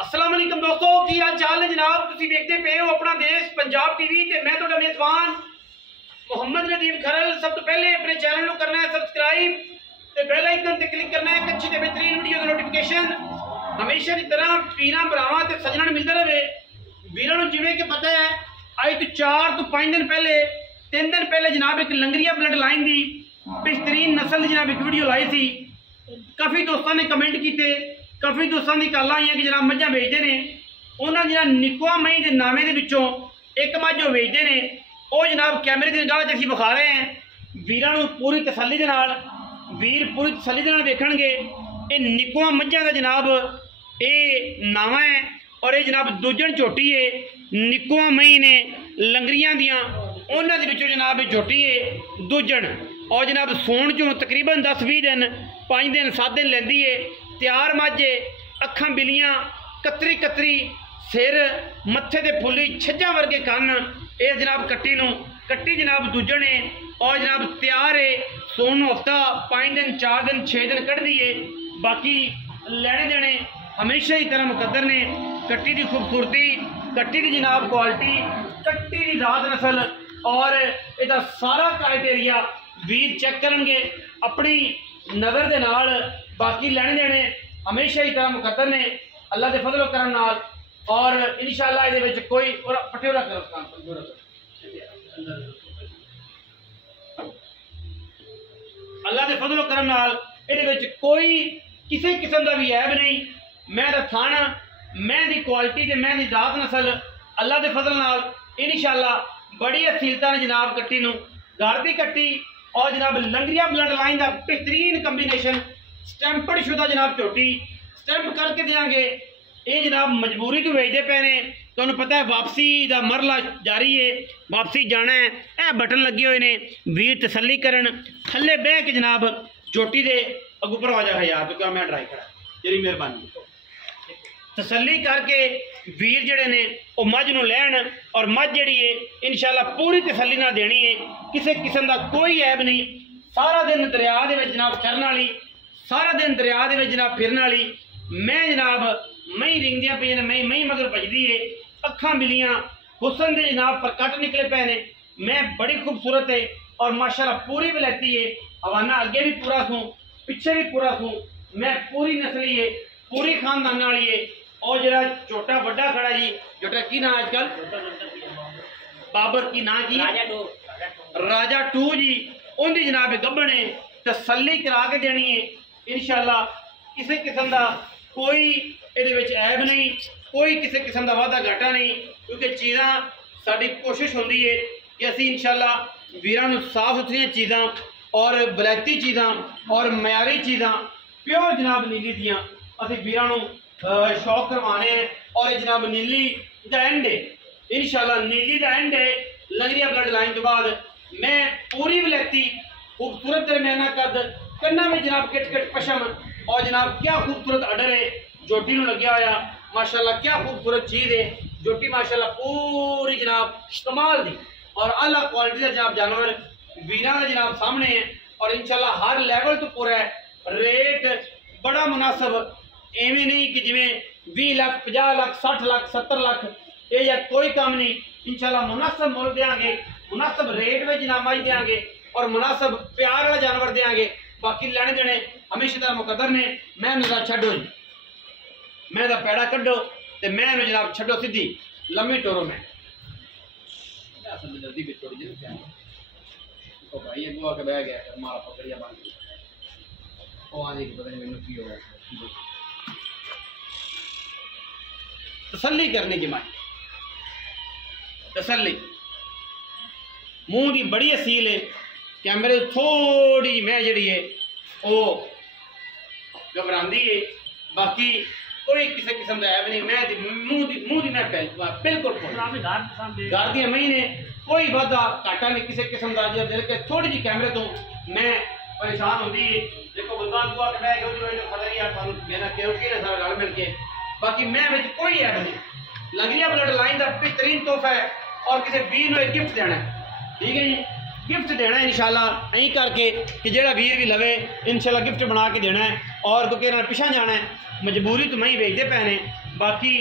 अस्सलाम वालेकुम दोस्तों, की हाल चाल है जनाब। तुसी देखते पे हो अपना देश पंजाब टीवी ते मैं तुहाडा मेजबान मोहम्मद नदीम खरल। सब तो पहले अपने चैनल को करना है सब्सक्राइब ते बेल आइकन ते क्लिक करना है अच्छी ते बेहतरीन वीडियो दी नोटिफिकेशन हमेशा की तरह पीना भरावां ते सजना मिलता रहे। वीरां नूं जिवें कि पता है अज तो 4 तो 5 दिन पहले 3 दिन पहले जनाब एक लंगरिया ब्लड लाइन की बेहतरीन नस्ल की जनाब एक वीडियो लाई थी। काफ़ी दोस्तों ने कमेंट किए, काफ़ी दोस्तों की कल आई कि जनाब मझां बेचते हैं। उन्होंने जरा निकुआ मई के नामे के विचों एक मझ जो बेचते हैं वो जनाब कैमरे की निगाह असीं विखा रहे हैं। वीरां नूं पूरी तसल्ली दे नाल वीर पूरी तसल्ली दे नाल वेखणगे। ये निकुआ मझां का जनाब ये नावा है और ये जनाब दूजन झोटी है। निकुआ मई ने लंगरियां दियां उन्हां दे विचों जनाब झोटी है दूजन और जनाब सोण चों तकरीबन 10-20 दिन 5 दिन 7 दिन लैंदी है। तैयार मझे अखां बिलियां कतरी कतरी सिर मत्थे ते फुली छज्जा वर्गे कन ये जनाब कट्टी जनाब दूजन है और जनाब तैयार है। सोन हफ्ता 5 दिन 4 दिन 6 दिन कढ़ दी है। बाकी लैने देने हमेशा ही तरह मुकद्दर ने। कट्टी की खूबसूरती, कट्टी की जनाब क्वालिटी, कट्टी की जात नस्ल और इसका सारा क्राइटेरिया वीर चेक करेंगे अपनी नज़र के नाल। बाकी लैने देने हमेशा ही तरह मुकद्दर ने अल्लाह के फजलो करम नाल और इंशाअल्लाह इहदे विच कोई और पटियोला करो अल्लाह के फजलो करम नाल इहदे विच कोई किसी किस्म का भी ऐब नहीं। मैं दा थाना मैं दी क्वालिटी ते मैं दी जात नस्ल अल्लाह के फजल नाल इंशाअल्लाह बड़ी असीलता ने जनाब कट्टी नूं घर दी कट्टी और जनाब लंगरिया ब्लड लाइन का बेहतरीन कंबीनेशन स्टैंपड शुदा जनाब झोटी स्टैंप करके देंगे। ये जनाब मजबूरी तो भेजते पे ने, तुहानूं पता है वापसी का मरला जारी है, वापसी जाना है। यह बटन लगे हुए ने वीर तसल्ली करन थले बह के जनाब झोटी दे अगू पर आ जा यार क्योंकि मैं ड्राई करा तेरी मेहरबानी तसल्ली करके वीर जड़े ने वो मझ नूं लैण और मझ जड़ी है इंशाअल्लाह पूरी तसल्ली नाल देनी है। किसी किस्म का कोई ऐब नहीं। सारा दिन दरिया दे विच जनाब चरण वाली, सारा दिन दरिया दे विच जनाब फिरन वाली। मैं जनाब मई रिंगदियां पे ने मई मगर भजदी है। अखां मिलियां हुसन दे जनाब पर कट निकले पे ने। मैं बड़ी खूबसूरत है और माशाल्लाह पूरी वलैती है। हवाना अगे भी पूरा सूँ पिछे भी पूरा सूँ। मैं पूरी नस्ली है, पूरी खानदान वाली है। और जरा छोटा बड़ा खड़ा जी जोटा की ना आजकल बाबर की ना की राजा 2 जी उनकी जनाब गब्बने तसल्ली करा के देनी है इंशाअल्लाह। किसी किस्म का कोई ये ऐब नहीं, कोई किसी किस्म का वादा घाटा नहीं क्योंकि चीज़ा साड़ी कोशिश होंदी है कि असी इंशाअल्लाह वीरां नूं साफ सुथरी चीज़ा और बलैती चीज़ा और मयारी चीज़ा प्योर जनाब नीली दियाँ असी वीरां नूं शौक करवाने और जनाब नीली दा एंड है इंशाअल्लाह। नीली दा एंड है लंगरिया ब्लड लाइन के बाद मैं पूरी वलैती खूबसूरत दरमियाना कद कन्ना में जनाब किट किट पशम और जनाब क्या खूबसूरत अडर है जोटी नूं लग्या होया माशाअल्लाह। क्या खूबसूरत चीज़ है जोटी माशाअल्लाह पूरी जनाब कमाल दी और अला क्वालिटी का जनाब जानवर वीरां दे जनाब सामने है और इंशाअल्लाह हर लेवल तो पूरा है। रेट बड़ा मुनासिब एवं नहीं कि जिमें 20 लाख 50 लाख 60 लाख 70 लाख ये या कोई काम नहीं। इंशाल्लाह मुनासिब मुल देंगे, मुनासिब रेट में जनाब देंगे और मुनासिब प्यार वाला जानवर देंगे। बाकी लैने देने हमेशा का मुकद्दर ने। मैं जरा छो जी मैं पैड़ा कड्डो तो मैं जनाब छो सीधी लम्मी टोरो मैं भाई अगू आके बह गया मारा पकड़िया बन पता नहीं मैनू की होगा। तसल्ली करने की माई तसल्ली मुंह की बड़ी असील है। कैमरे थोड़ी मैं जी है वो घबराती है। बाकी कोई किसी किस्म का ऐब नहीं। मैं मुंह की मैं बिल्कुल घर दी मई ने कोई वादा घाटा नहीं किसी किस्म का। जब दिल के थोड़ी जी कैमरे तो मैं परेशान होती है देखो बंदा दुआ के पता यार मेरा क्यों कि सारा गल मिल के। बाकी मैं कोई ऐब नहीं। लंगरिया ब्लड लाइन का बेहतरीन तोहफा है और किसी वीर को एक गिफ्ट देना है। ठीक है जी, गिफ्ट देना है इंशाल्लाह यही करके कि जेड़ा वीर भी लवे इंशाल्लाह गिफ्ट बना के देना है। और क्योंकि पिछा जाना है मजबूरी तो मैं ही भेजते पे ने बाकी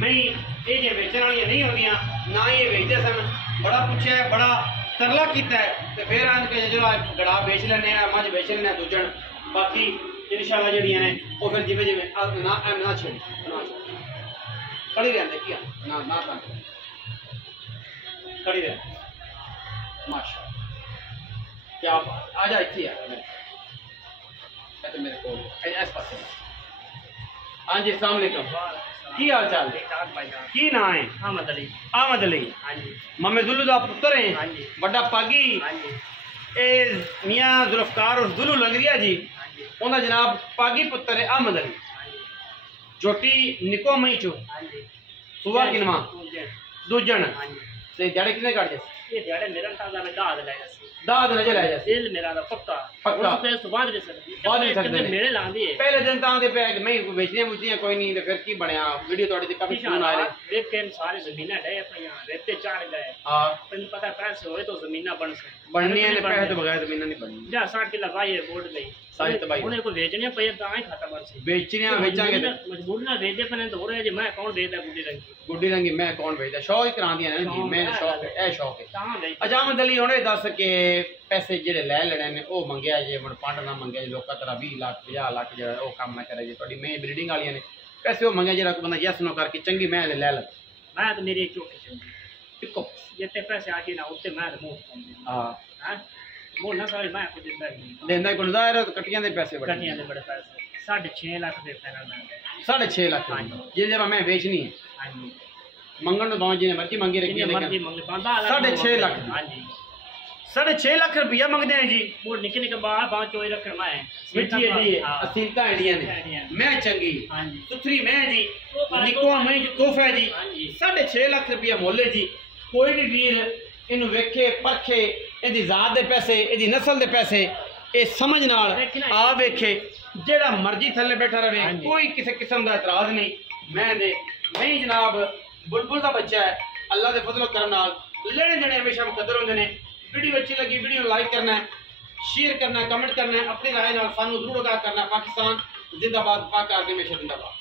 मैं ये जे बेचने वाली नहीं होंदियां ना ही ये बेचते सन बड़ा पूछा है बड़ा तरला किया है तो फिर आन के चलो गड़ा बेच लेने मझ बेच लेने दूजन बाकी इंशाल्लाह जड़ियां ने वो फिर जिमें जिमें ना छेड़ी खड़ी रहते क्या ना ना खड़ी रह माशा क्या बात आजा इतनी है मेरे को इस पास हाँ जी अस्सलाम वालेकुम की हाल चाल की ना है अहमद अली मामे दुल्लू दा पुत्र है बड़ा पागी ए मियां जुल्फकार और दुल्लू लंगरिया जी उनका जनाब पागी पुत्र है अहमद अली जोटी निको मई चो सुबह किनवा दूजन ते दिहाड़े कितने काट जैसे ये दिहाड़े मेरा साथ में दाद न चला जैसे दिल मेरा दा पक्का पक्का तो बाद में सर बाद में सकते मेरे लांदी है पहले दिन तां दे पे मैं बेचने मुझे कोई नहीं तो फिर की बनया वीडियो थोड़ी सी काफी फोन आ रहे देख के सारे जमीना डे पया रेते चार गए हां तन्ने पता पैसे होए तो जमीना बन से बननी है पैसे तो बगैर जमीन नहीं बननी जा 60 किलो लगाई बोर्ड गई सारी तबाही उन्हें को बेचने पे तां ही खाता बन से बेचने बेचांगे मजबूर ना भेजे पने तो हो रहे जे मैं कौन भेजदा गुड्डी रंगी मैं कौन भेजदा शौक करा दिया ना जी मैं शौक है ए शौक है तां गई अजामत अली हुणे दस के पैसे जेड़े ले लेने ने ओ मंगया जे मुड़ पंड ना मंगया जे लोका तरह 20 लाख 50 लाख जेड़ा ओ काम ना करे जे थोड़ी मैं ब्रीडिंग वाली ने पैसे ओ मंगया जेड़ा को बंदा यस नो करके चंगी मैं ले ले मैं तो मेरी चौकी चंगी टिको जितने पैसे आके ना उतने मैं तो मुंह हां हां वो ना सारे मैं को देंदा देंदा कोई जाहिर कटियां दे पैसे बड़े कटियां दे बड़े पैसे 6.5 लाख दे फाइनल में 6.5 लाख जे जब मैं बेचनी है हां जी मंगन तो बाजी ने मर्जी मंगी रखी है मर्जी मंग पांदा 6.5 लाख हां जी 6.5 लाख रुपया मंगते हैं जी वो निके निके बाहर बाहर चोई रखण मैं मिठी एडी है असीलता एडियां ने मैं चंगी हां जी सुथरी मैं जी निको मैं जो तोहफा जी 6.5 लाख रुपया मोले जी कोई भी वीर इनु वेखे परखे इहदी जात दे पैसे इहदी नस्ल दे पैसे ए समझ नाल आ वेखे जेड़ा मर्जी थल्ले बैठा रहे कोई किसी किस्म का एतराज नहीं मैं जनाब बुलबुल का बच्चा है अल्लाह के फजलो करम नाल लेने देने हमेशा मुकद्दर होंगे ने वीडियो अच्छी लगी वीडियो लाइक करना है शेयर करना है कमेंट करना है अपनी राय नाल सानू जरूर आगाह करना है पाकिस्तान जिंदाबाद पाक आर्मी हमेशा जिंदाबाद।